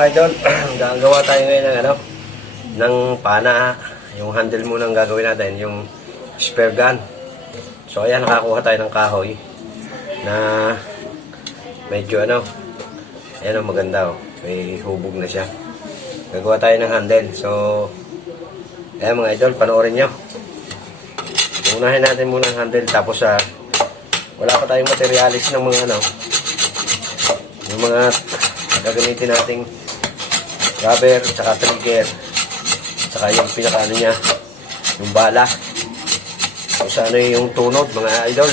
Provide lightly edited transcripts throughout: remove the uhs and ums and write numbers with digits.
mga idol, gagawa tayo ngayon ng ng pana. Yung handle muna ang gagawin natin, yung spare gun. So ayan, nakakuha tayo ng kahoy na medyo ayan maganda may hubog na siya. Gagawa tayo ng handle. So ayan mga idol, panoorin nyo. Unahin natin muna ang handle, tapos wala pa tayong materialis ng mga yung mga gagamitin nating rubber, tsaka trigger, tsaka yung pinaka niya, yung bala, kung saan yung tunod mga idol.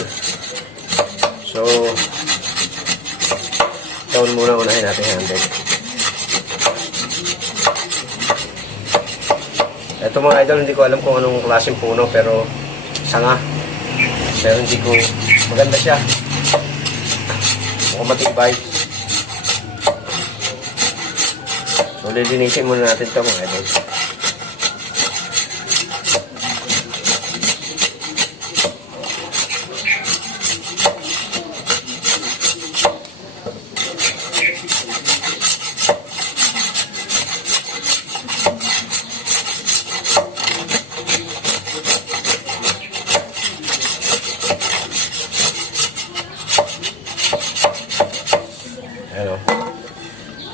So taon muna unahin natin yung handle. Ito mga idol, hindi ko alam kung anong klaseng puno, pero sanga, pero hindi ko, maganda siya, mukhang matibay. So lilinisin muna natin ito mga idol.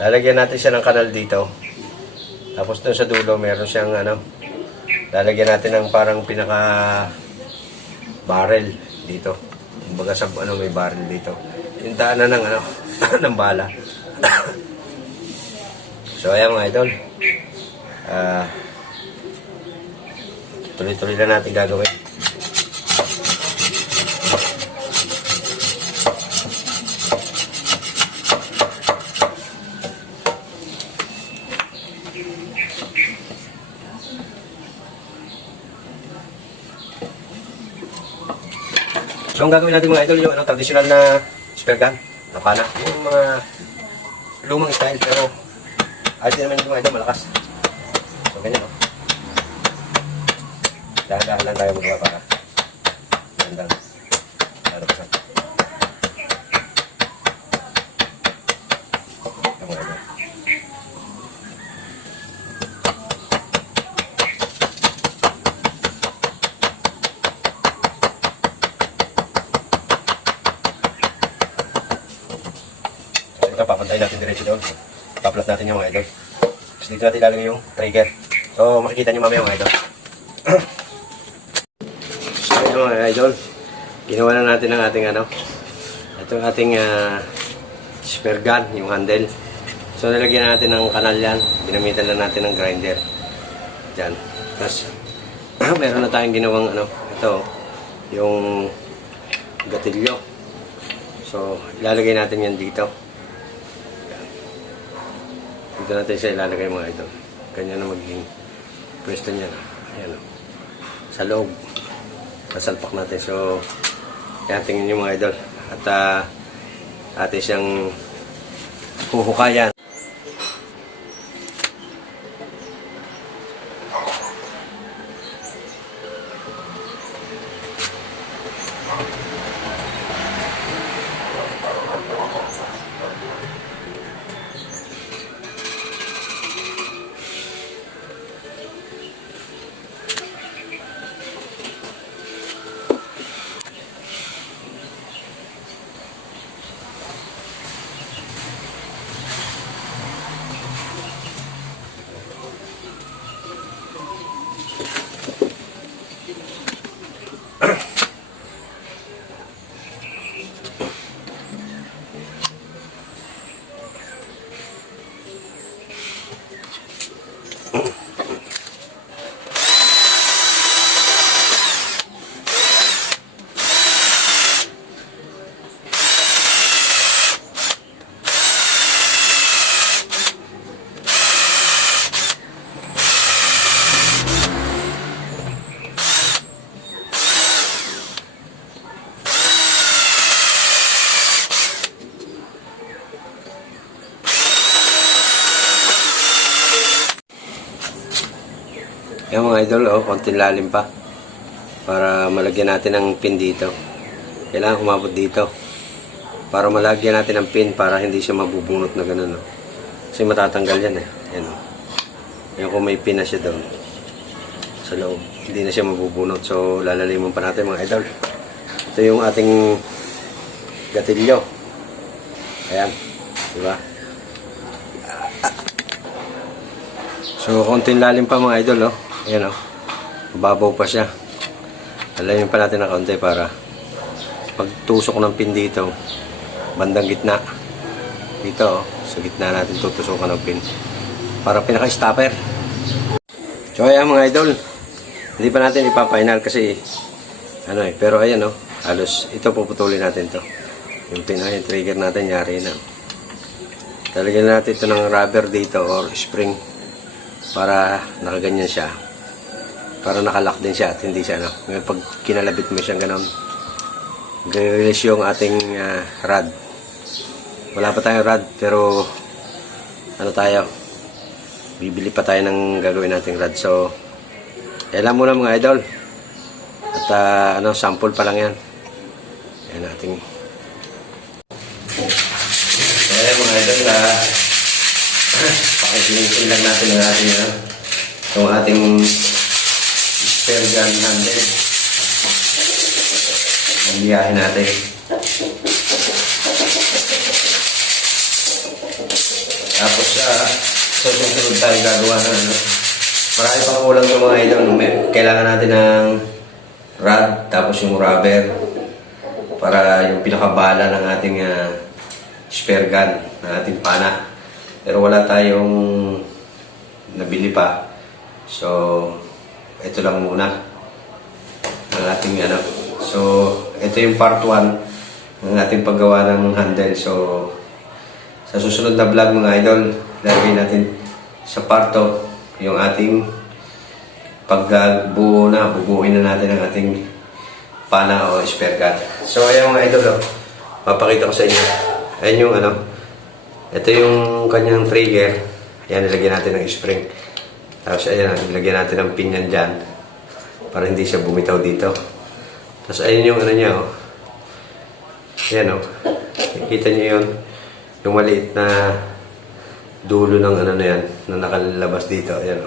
Lalagyan natin siya ng kanal dito. Tapos doon sa dulo, meron siyang lalagyan natin ng parang pinaka barrel dito. Kumbaga sa may barrel dito. Yung daanan ng ng bala. So ayan mga idol. Tuloy-tuloy na natin gagawin. So, ang gagawin natin mga idol, yung traditional na spare gun, na pana. Yung mga lumang style, pero ayos din naman yung mga idol, malakas. So, ganyan dahan-dahan lang tayo magawa para gandang lalabasan. Yung mga idol. Ito, papuntahin natin diretso doon. Pa-flat natin yung mga idol. Tapos dito natin ilalagay yung trigger. So, makikita nyo mamaya mga idol. So, ito mga idol. Ginawa na natin ang ating ito yung ating spare gun, yung handle. So, nalagyan natin ng kanal yan. Ginamitan na natin ng grinder. Diyan. Tapos, meron na tayong ginawang ito, yung gatilyo. So, ilalagay natin yan dito. Dito natin siya ilalagay mga idol. Ganyan na magiging pwesto niya. Ayan sa loob. Nasalpak natin. So, yan tingin nyo mga idol. At atin siyang huhukayan. Yung mga idol, konting lalim pa para malagyan natin ng pin dito. Kailangan umabot dito para malagyan natin ng pin para hindi siya mabubunot na gano'n. Kasi matatanggal yan eh. Yan o. Yan kung may pin na siya doon. Sa loob. Hindi na siya mabubunot. So lalaliman pa natin mga idol. Ito yung ating gatilyo. Ayan. Diba? So konting lalim pa mga idol. Oh. Ayan o. Mababaw pa siya. Lalamin pa natin ng konti para pagtusok ng pin dito, bandang gitna. Dito, sa gitna natin tutusukan ng pin. Para pinaka-stopper. So ayan mga idol. Hindi pa natin ipa-final kasi pero ayan halos ito puputulin natin to. Yung pin yung trigger natin yari na. Talagyan natin ito ng rubber dito or spring para nakaganyan siya. Para nakalock din siya at hindi siya Ngayon pag kinalabit mo siyang ganon, release yung ating rod. Wala pa tayong rod pero tayo, bibili pa tayo ng gagawin nating rod. So yan muna mga idol. At sample pa lang yan. Yan nating ayan mga idol, pakisilin lang natin ang ating yung ating spare gun handle. Magbiyahin natin. Tapos sa susunod tayo gagawa ng marami pang kulang sa mga idol. Kailangan natin ng rod, tapos yung rubber para yung pinakabala ng ating spare gun, ng ating pana. Pero wala tayong nabili pa. So ito lang muna ang ating So ito yung part 1 ng ating paggawa ng handle. So sa susunod na vlog mga idol, lagay natin sa part 2 yung ating pagbuo bubuuin na natin ang ating pana o spare gun. So ayan mga idol, papakita ko sa inyo. Ayan yung ito yung kanyang trigger. Ayan, nilagyan natin ng spring. Tapos ayan, nilagyan natin ng pin yan dyan para hindi siya bumitaw dito. Tapos ayun yung niya Ayan nakikita nyo yun, yung maliit na dulo ng na yan na nakalabas dito. Ayan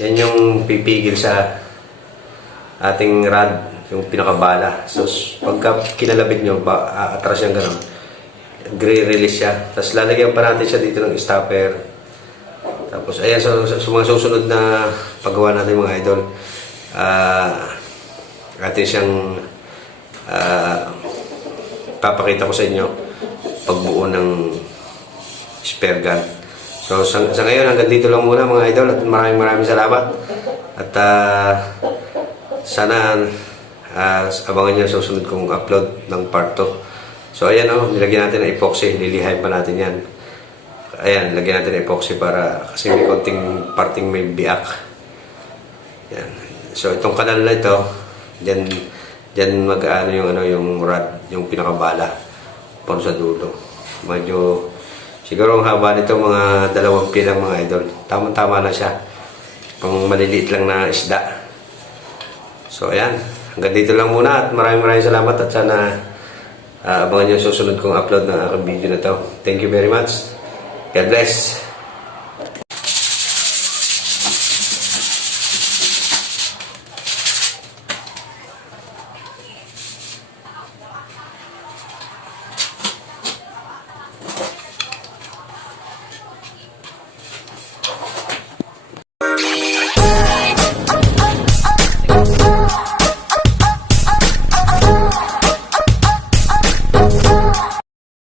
yan yung pipigil sa ating rod, yung pinakabala. So pagka kinalabit nyo, atras yung ganun, gre-release siya. Tapos lalagyan pa natin siya dito ng stopper. Tapos ayan, so mga susunod na paggawa natin mga idol, atin siyang papakita ko sa inyo pagbuo ng spare gun. So sa ngayon hanggang dito lang muna mga idol, at maraming salamat. At sana abangan nyo susunod kong upload ng part 2. So ayan nilagyan natin ng epoxy, lilihain pa natin yan. Ayan, lagyan natin ng epoxy para kasi may konting parting may biak. Yan. So itong kanal na ito, diyan yung rod, yung pinakabala pang sa dulo. Medyo siguro ang haba nito mga 2 pilang mga idol. Tama-tama na siya. Pang maliliit lang na isda. So ayan, hanggang dito lang muna at maraming salamat at sana abangan nyo susunod kong upload ng aking video na to. Thank you very much. God bless.